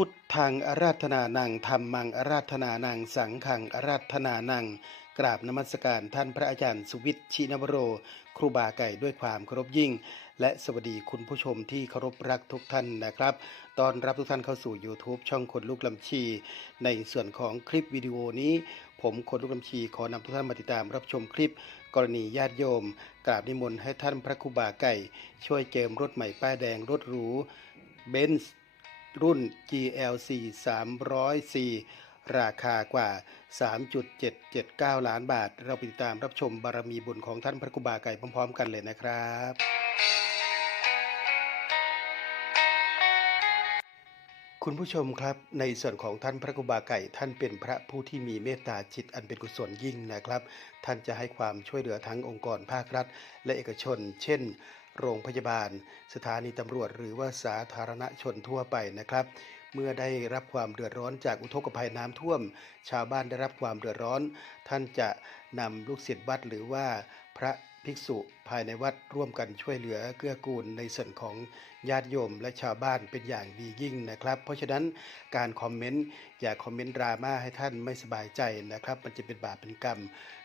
พุทธังอาราธนานังธรรมังอาราธนานัง สังฆังอาราธนานัง กราบนมัสการท่านพระอาจารย์สุวิทย์ชินวโร ครูบาไก่ด้วยความเคารพยิ่ง และสวัสดีคุณผู้ชมที่เคารพรักทุกท่านนะครับตอนรับทุกท่านเข้าสู่ YouTube ช่องคนลูกลำชี ในส่วนของคลิปวิดีโอนี้ ผมคนลูกลำชีขอนำทุกท่านมาติดตามรับชมคลิป กรณีญาติโยม กราบนิมนต์ให้ท่านพระครูบาไก่ ช่วยเจิมรถใหม่ป้ายแดงรถหรูเบนซ์ รุ่น GLC 304ราคากว่า 3.779 ล้านบาท เราไปติดตามรับชมบารมีบุญของท่านพระครูบาไก่พร้อม ๆ กันเลยนะครับคุณผู้ชมครับในส่วนของท่านพระครูบาไก่ท่านเป็นพระผู้ที่มีเมตตาจิตอันเป็นกุศลยิ่งนะครับ ท่านจะให้ความช่วยเหลือทั้งองค์กรภาครัฐ และเอกชน เช่น โรงพยาบาล สถานีตำรวจ หรือว่าสาธารณชนทั่วไปนะครับ เมื่อได้รับความเดือดร้อนจากอุทกภัยน้ำท่วม ชาวบ้านได้รับความเดือดร้อน ท่านจะนำลูกศิษย์วัดหรือว่าพระ ภิกษุภายในวัดร่วมกันช่วยเหลือเกื้อกูลในส่วนของญาติโยมและชาวบ้านเป็นอย่างดียิ่งนะครับ เพราะฉะนั้นการคอมเมนต์อย่าคอมเมนต์ดราม่าให้ท่านไม่สบายใจนะครับ มันจะเป็นบาปเป็นกรรม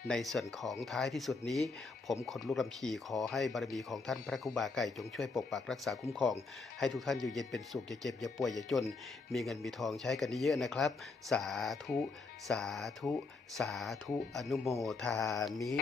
ในส่วนของท้ายที่สุดนี้ ผมคนลูกลำชีขอให้บารมีของท่านพระครูบาไก่จงช่วยปกปักรักษาคุ้มครอง ให้ทุกท่านอยู่เย็นเป็นสุขอย่าเจ็บอย่าป่วยอย่าจน มีเงินมีทองใช้กันเยอะนะครับ สาธุ สาธุ สาธุอนุโมทามิ